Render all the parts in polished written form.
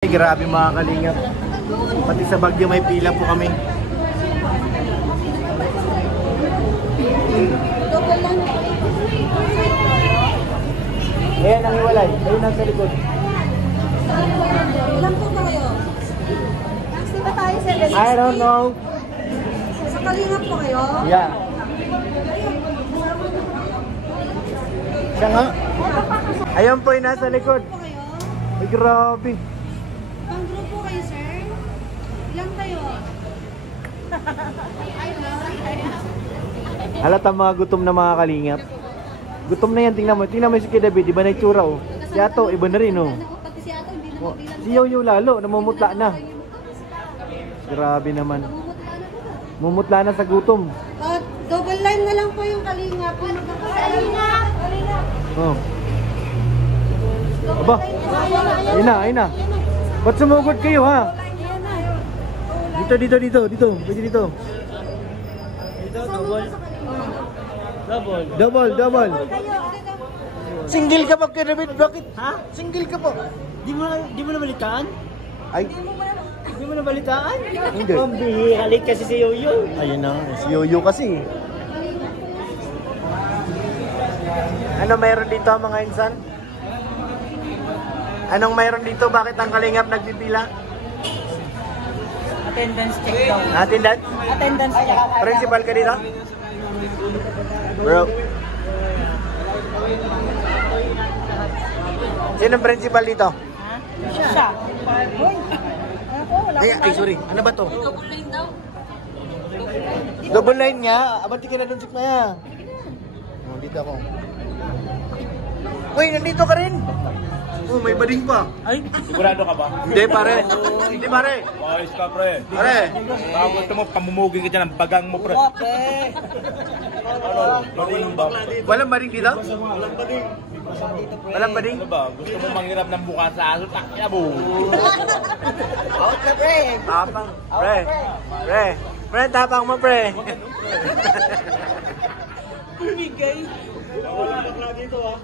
Grabe mga kalingap. Pati sa Baguio may pila po kami. Ayan ang hiwalay. Ayun nasa likod. Ilan po ba kayo? Taxi ba tayo sa LS? I don't know. Sa Kalingap po kayo? Yeah. Siya nga. Ayun po yung nasa likod. Po kayo? Ay grabe. Pang group po kayo, sir? Ilan kayo? Halata mga gutom na mga kalingap. Gutom na yan, tingnan mo. Tingnan mo si Kuya David, iba na yung tsura oh. Si Ato, iba na rin oh. Pati si Ato, hindi na Oh, mabilang. si Yoyo lalo, namumutla na. Grabe naman. Mumutla na sa gutom. Double line na lang po yung Kalingap. Kalingap! Oh. Aba, ayun na. Ba't sumugod kayo ha? Dito. Pwede dito. Double. Single ka ba, Kuya David? Bakit? Ha? Single ka po. Di mo nabalitaan? Ay, Di mo nabalitaan? hindi. Halik kasi si Yoyo. Ayun na, si Yoyo kasi. Ano mayroon dito mga insan? Anong mayroon dito? Bakit ang Kalingap nagpipila? Attendance check daw. Attendance? Attendance check. Principal ka dito? Bro. Sino ang principal dito? Ha? Siya. Hoy. Ako, wala Ay, sorry. Ano ba to? Double line nga. Abati ka na doon, Sik Maya. Oh, dito ako. Uy, nandito ka rin. Oh, may bading pa. Ay, Sigurado ka ba? Hindi, pare. Hindi, pare. Ayos ka, pre. Pare. Tapos mo, pamumugin ka dyan ang bagang mo, pre. okay. Ano? Bading ba? Walang bading dito? Walang bading? Ano ba? Gusto mo manghirap ng buka sa aso? Takya mo. Okay, pre. Tapang. Pre, tapang mo, pre. Bumigay. Walang bakla dito, ah.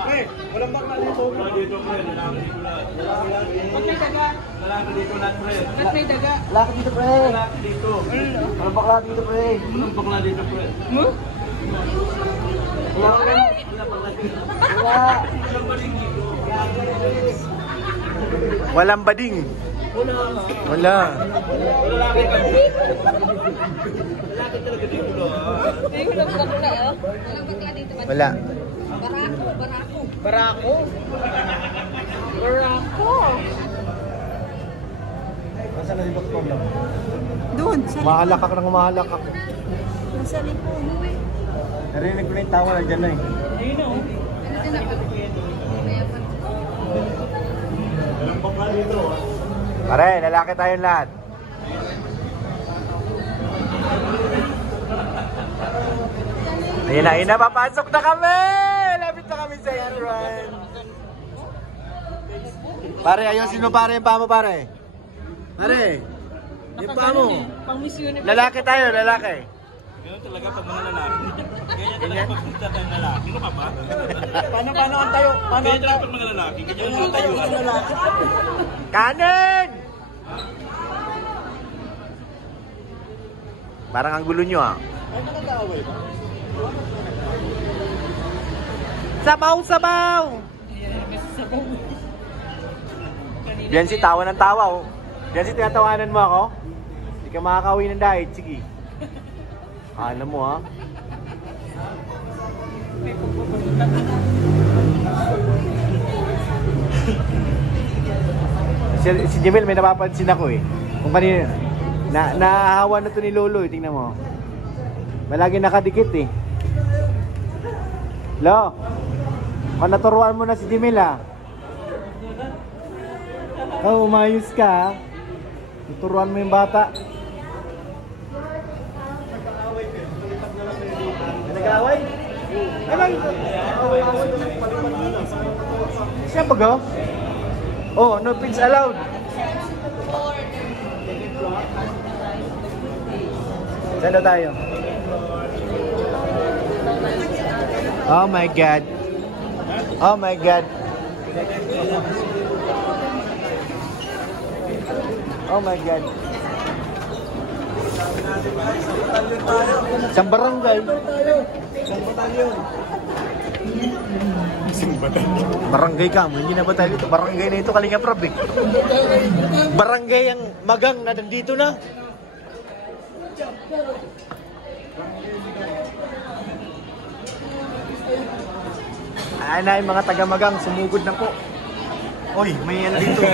Pre, walang bakla dito. Bakla dito, pre. Lalaki dito lahat. Ba't may daga? Lalaki dito lahat, pre. Ba't may daga? Laki dito, pre. Lalaki dito. Walang bakla dito, pre. Walang bakla dito, pre. Huh? Walang bading. Wala. Lalaki ka. Lalaki talaga dito, ah. Ay, walang bakla, ah. Walang bakla dito ba? Wala. Barako. Nasaan na si Dr. Lang? Doon, sa Mahalakak ng mahalakak. nasa likod. Narinig ko na yung tawa na dyan na eh. Ayun na, oh. Walang bakla dito, ah. Pare, lalaki tayong lahat. Ayun na, papasok na kami! Lapit na kami sa entrance. Pare, ayusin mo pare yung paa mo, pare. Pare, yung paa mo. Pang Miss Universe. Lalaki tayo, lalaki. Ganun talaga pag mga lalaki. Ganyan talaga pag punta tayong lalaki. Ano ka ba? Paano ang tayo? Paano Ganyan talaga pag mga lalaki. Ganyan ang tayo. Kanan! Parang ang gulo nyo ah. Ay, nakakaaway ba? Sabaw! Diyan si tawa ng tawa oh. Diyan si tinatawanan mo ako. Hindi ka makakauwi ng diet, sige. Alam mo ha. Si Jamel may napapansin ako eh. Kung kanina nahahawa na to ni Lolo eh, tingnan mo. Malagi nakadikit eh. Lo, naturuan mo na si Jamel ah. Oh, umayos ka ha. Tuturuan mo yung bata. Nag-away? Ay, siya ba go? Oh, no pigs allowed. Saan na tayo? Oh my God. Oh my God. Oh my God. Isang barangay. Barangay ka, hindi na batalyon ito. Barangay na ito, Kalinga Prab eh. Barangay ang magang na nandito na. Ay na yung mga taga-magang, sumugod na po. Oy, may ano dito.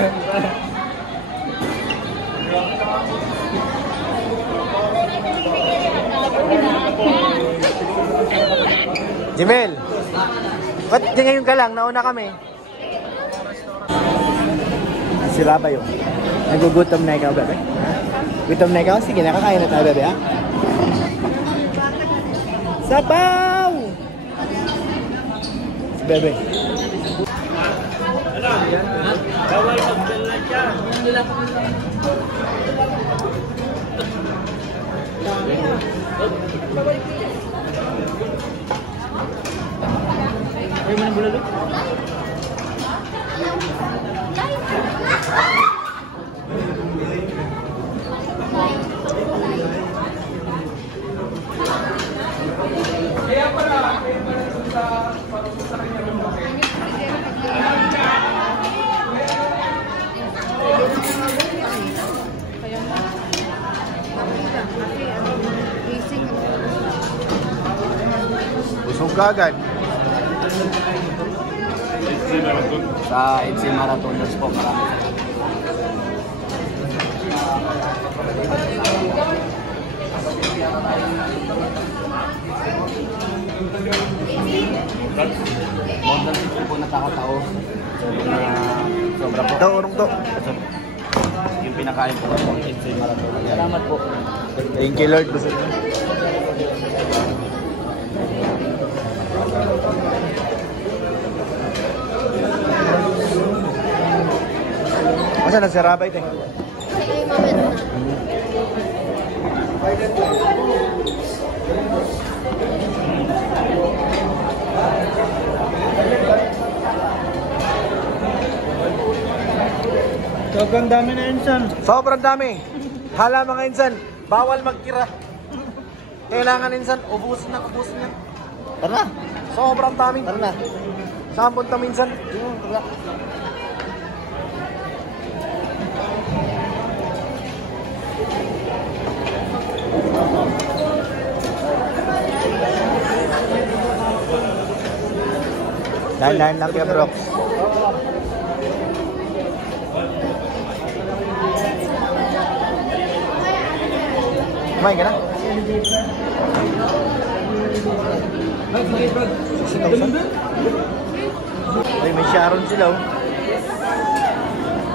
Jimel, ba't di ngayon ka lang? Nauna kami. Sira ba yun? Nagugutom na ikaw, bebe? Ha? Gutom na ikaw? Sige, nakakain na tayo, bebe, ha? Sabaw! Si bebe. Bawal magdala siya. Ayaw mo ng bulalo? Busog ka agad. Sa FC Marathoners po. More than 60 po na takatao. Sobra po. Ito, urong to. Yung pinakain po ng FC Marathoners. Salamat po. Thank you, Lord. Busog na. Masa nagsarabay ito eh? Sobrang dami na insan. Sobrang dami. Hala mga insan, bawal magkira. Kailangan insan, ubusin na. Tara na. Sobrang dami. Tara na. Saan punta minsan? Tara. Dahan-dahan lang kaya, bro. Kumain ka na? 60,000? Ay, may Sharon sila, oh.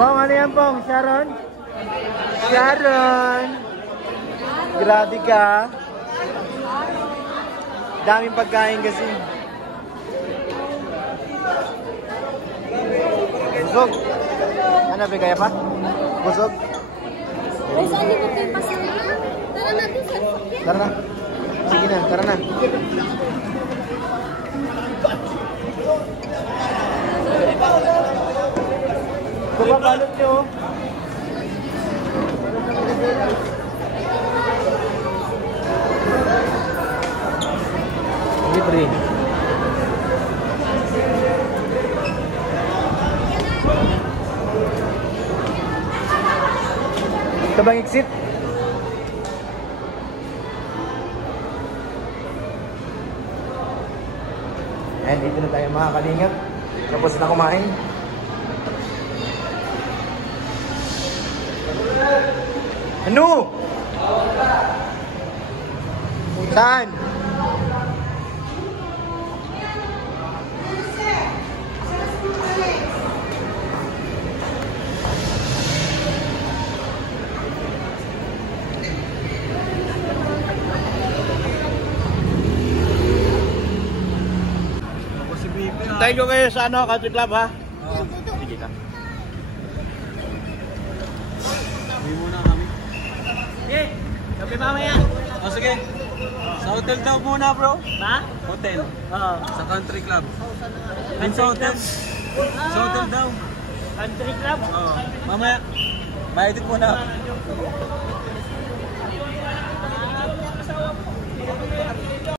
Pong, ano yan, Pong? Sharon? Sharon! Grabe ka. Daming pagkain kasi. Busog? Ano, kaya pa? Busog? Ay, saan di ko kayo pasaya? Tara natin sa sakyan. Tara na. Sige na, tara na. Ito ba balot nyo? Libre. Ito bang exit? And dito na tayo mga kalingap. Tapos na kumain. Ano? Saan? Tayo ko kayo sa ano, country club ha? Sige ka. Uwi muna kami. Okay, sabi mamaya. O sige. Sa hotel daw muna bro. Ha? Hotel. Oo. Sa country club. Sa hotel. Sa hotel daw. Country club? Oo. Mamaya. Ma-edit muna.